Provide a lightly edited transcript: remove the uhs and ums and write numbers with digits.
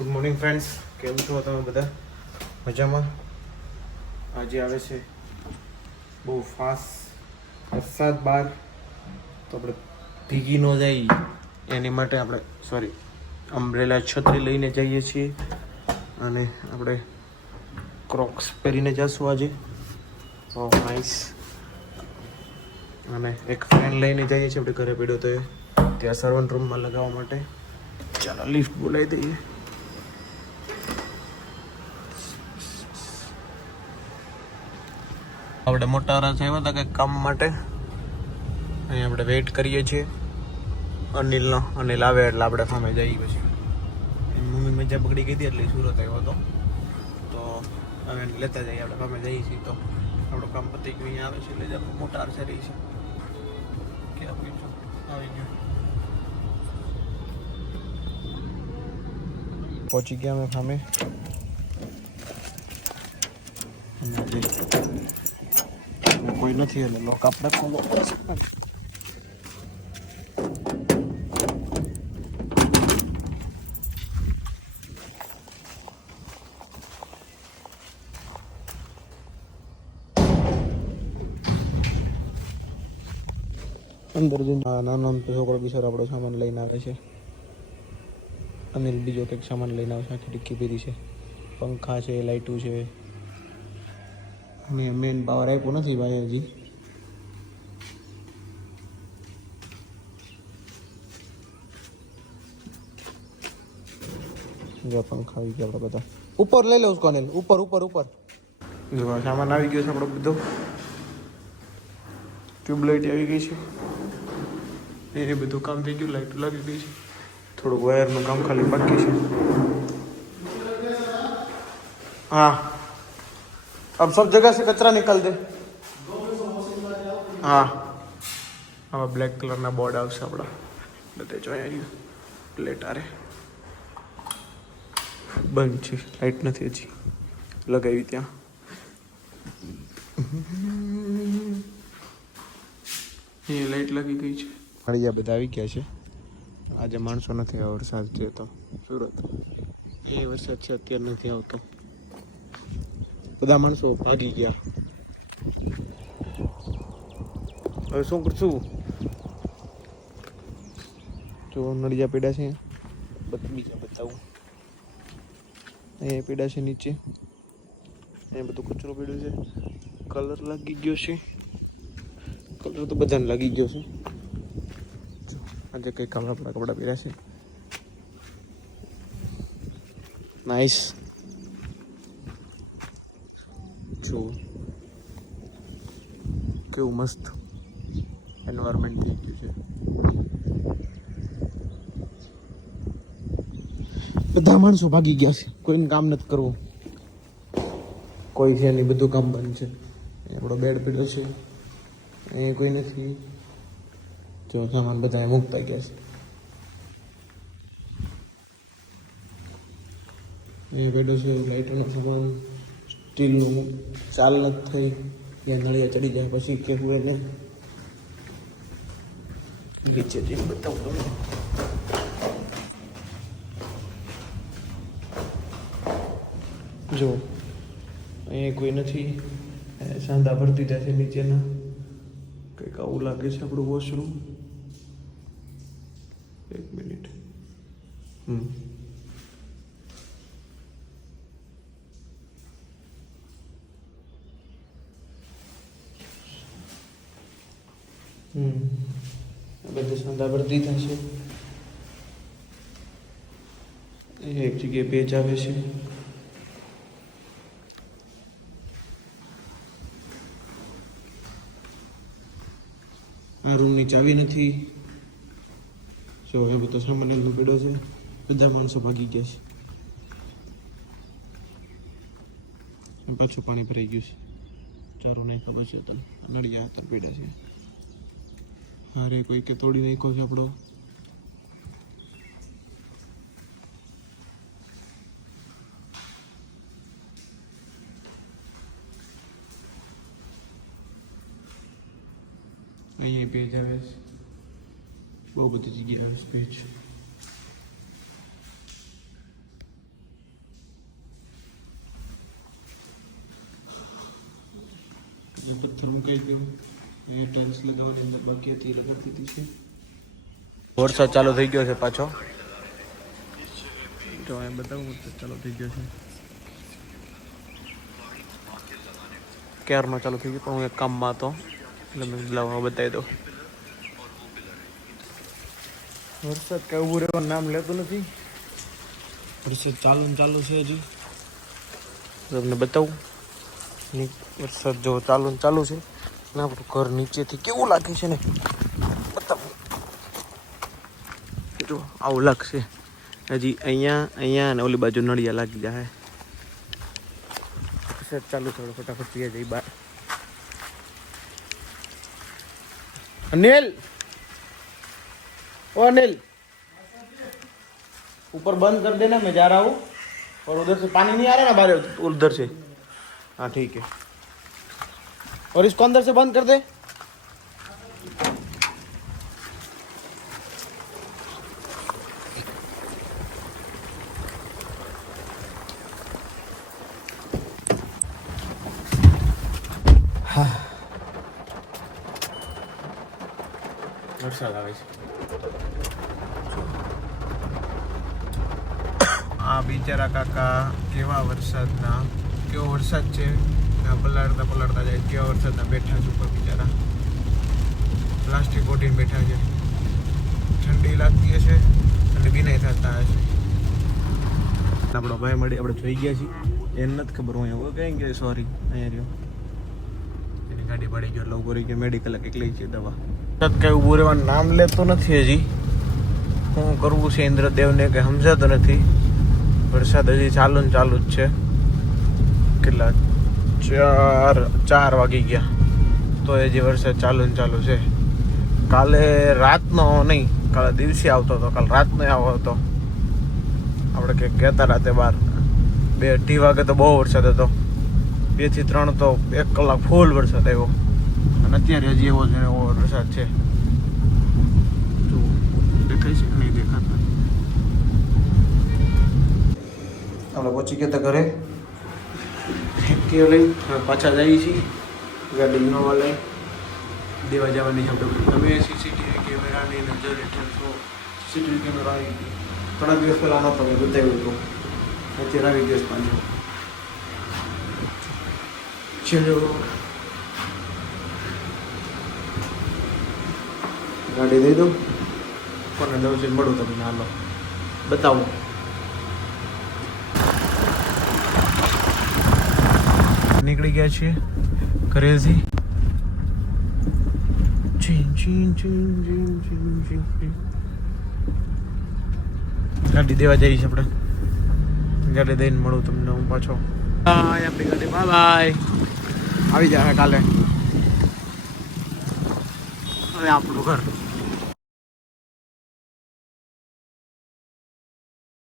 Good morning friends, કેમ છો તમે બધા? મજામાં? આજે આવે છે બહુ ફાસ્ટ વરસાદ બહાર, તો આપણે ભીગી ન જાય એની માટે આપણે અમ્બ્રેલા છત્રી લઈને જઈએ છીએ અને આપણે ક્રોક્સ પહેરીને જઈશું આજે. નાઇસ. અને એક ફેન લઈને જઈએ છીએ આપણે ઘરે પડ્યો તો ત્યાં સર્વન્ટ રૂમમાં લગાવવા માટે. ચાલો લિફ્ટ બોલાવી દઈએ. આપણે મોટા રાસ આવ્યા હતા કંઈક કામ માટે, અહીં આપણે વેઇટ કરીએ છીએ અનિલ આવે એટલે આપણે સામે જઈએ. પછી મમ્મી મજા પકડી ગઈ હતી એટલે સુરત આવ્યો હતો, તો હવે લેતા જઈએ. આપણે સામે જઈએ છીએ તો આપણું કામ પતી ગયું. અહીંયા આવે છે એટલે જ આપણે મોટા આરસે રહી છે. ક્યાં પૂછ્યું? આવી ગયું. પહોંચી ગયા અમે સામે. કોઈ નથી એટલે લોક આપણે ખોલો પડશે. અંદર જઈને નાનો છોકરો બિચારો આપણો સામાન લઈને આવે છે. અનિલ બીજો કંઈક સામાન લઈને આવે છે. આખી ટિક્કી ભરી છે, પંખા છે, લાઇટું છે. મેન પાવર આપ્યો નથી ભાઈ હજી. પંખા આવી ગયા આપણે બધા. ઉપર લઈ લો ઉસકો અનિલ, ઉપર ઉપર ઉપર. જો સામાન આવી ગયો છે આપણો બધો. ટ્યુબલાઇટ આવી ગઈ છે, એ બધું કામ થઈ ગયું. લાઇટ લાગી ગઈ છે, થોડુંક વાયરનું કામ ખાલી બાકી છે. हाँ, अब सब जगह से कचरा निकाल दे. हाँ, હવે બ્લેક કલરના બોર્ડ આવશે આપણા બધે. જોઈ પ્લેટ આરે બંધ છે, લાઇટ નથી હજી લગાવી ત્યાં. એ લાઇટ લાગી ગઈ છે. માળિયા બધા આવી ગયા છે. આજે માણસો નથી. આ વરસાદ છે તો સુરત એ વરસાદ છે અત્યારે નથી આવતો. બધા માણસો ભાગી ગયા. હવે શું કરશું? જો નળિયા પીડા છે, બીજા બતાવું. અહીંયા પીડા છે નીચે, અહીંયા બધું કચરો પીડ્યો છે. કલર લાગી ગયો છે. કલર તો બધાને લાગી ગયો છે. આજે કંઈક આપણા કપડા પીડા છે. નાઇસ. જો કેવું મસ્ત એન્વાયરમેન્ટ થઈ ગયું છે. બધા માણસો ભાગી ગયા છે, કોઈને કામ નથી કરવું. કોઈ છે નહીં, બધું કામ બંધ છે. આપણો બેડ પીડ્યો છે, એ કોઈ નથી. જો સામાન બધા મૂકતા ગયા છે. એ બેડો છે, લાઇટરનો સામાન, સ્ટીલનું ચાલ નથી થઈ. ત્યાં નળિયા ચડી જાય પછી કેવું એને નીચે જઈને બતાવું તમને. જો અહીંયા કોઈ નથી. સાંધા ભરતી દીધા છે નીચેના. કંઈક આવું લાગે છે આપણું વોશરૂમ. એક મિનિટ. બધે સાંધા ભરતી દીધા છે. એક જગ્યાએ પેચ આવે છે. આ રૂમની ચાવી નથી. જો એ બધો સામાન એનો પીડો છે. બધા માણસો ભાગી ગયા છે. પાછું પાણી ભરાઈ ગયું છે. ચારો નહીં ખબર છે તને. નળિયા હાથર પીડા છે. હારે કોઈ કે તોડી નાખ્યો છે આપણો. અહીંયા પેજ આવે છે. બહુ બધી જગ્યાએ આવે છે પેજ. સુકાઈ ગયું. એ ટાઇલ્સ લગાવવાની અંદર બાકી હતી લગાવી દીધી છે. વરસાદ ચાલુ થઈ ગયો છે પાછો. તો અહીં બતાવું વરસાદ ચાલુ થઈ ગયો છે. ક્યારનો ચાલુ થઈ ગયો પણ હું એક કામમાં હતો એટલે મેં લાવવા બતાવી દઉં. વરસાદ કઈ ઉભું રહેવાનું નામ લેતું નથી. વરસાદ ચાલુ છે હજી. તમને બતાવું વરસાદ જો ચાલુ છે ને આપણું ઘર નીચેથી કેવું લાગે છે ને બતાવું. જો આવું લાગશે હજી અહીંયા અને ઓલી બાજુ નળિયા લાગી જાય. વરસાદ ચાલુ થોડો ફટાફટ પીએ જઈ બહાર. अनिल ओ अनिल ऊपर बंद कर देना मैं जा रहा हूँ और उधर से पानी नहीं आ रहा ना बाहर उधर से. हाँ ठीक है और इसको अंदर से बंद कर दे. વરસાદ આવે છે. આ બિચારા કાકા કેવા વરસાદના કેવો વરસાદ છે પલાળતા જાય કેવા વરસાદના બેઠા છે ઉપર બિચારા. પ્લાસ્ટિક ઓઢીને બેઠા છે. ઠંડી લાગતી હશે અને ભીનાઈ થતા હશે. આપણો ભાઈ મળી આપણે જોઈ ગયા છીએ. એને નથી ખબર હું અહીંયા કઈ ગયો સોરી અહીંયા રહ્યો. એની ગાડી પડી ગયો એટલે ઉભો રહી ગયો. મેડિકલ કંઈક લઈ છે દવા. કઈ ઉભું રહેવાનું નામ લેતો નથી હજી. શું કરવું છે ઇન્દ્રદેવને કઈ સમજાતો નથી. વરસાદ હજી ચાલુ જ છે. કેટલા 4 વાગી ગયા તો હજી વરસાદ ચાલુ છે. કાલે રાતનો નહીં કાલે દિવસે આવતો હતો. કાલે રાતનો આવ્યો હતો. આપણે કંઈક ગયા રાતે 2-2:30 વાગે તો બહુ વરસાદ હતો. 2 થી 3 તો 1 કલાક ફૂલ વરસાદ આવ્યો. અને અત્યારે હજી એવો વરસાદ છે. જો દેખાય છે નહીં દેખાતા. આપણે પહોંચી ગયા હતા ઘરે. એક્ટિવા લઈ પાછા જઈએ છીએ. ગાડી ઇનોવા લઈ દેવા જવાની છે આપણે. તમે સીસીટીવી કેમેરાની નજર હેઠળ છો. સીસીટીવી કેમેરા આવી ગયો. થોડા દિવસ પહેલાં નહોતો મેં બતાવ્યું હતું. અત્યારે આવી ગયો પાછો. ચલો ગાડી દઈ દઉં. કોને દઉં છે મળું તમને. હાલો બતાવું. નીકળી ગયા છીએ ઘરેથી. ગાડી દેવા જઈએ છીએ આપણે. ગાડી દઈને મળું તમને હું પાછો. આપણી ગાડી બાય બાય આવી જાય કાલે. હવે આપણું ઘર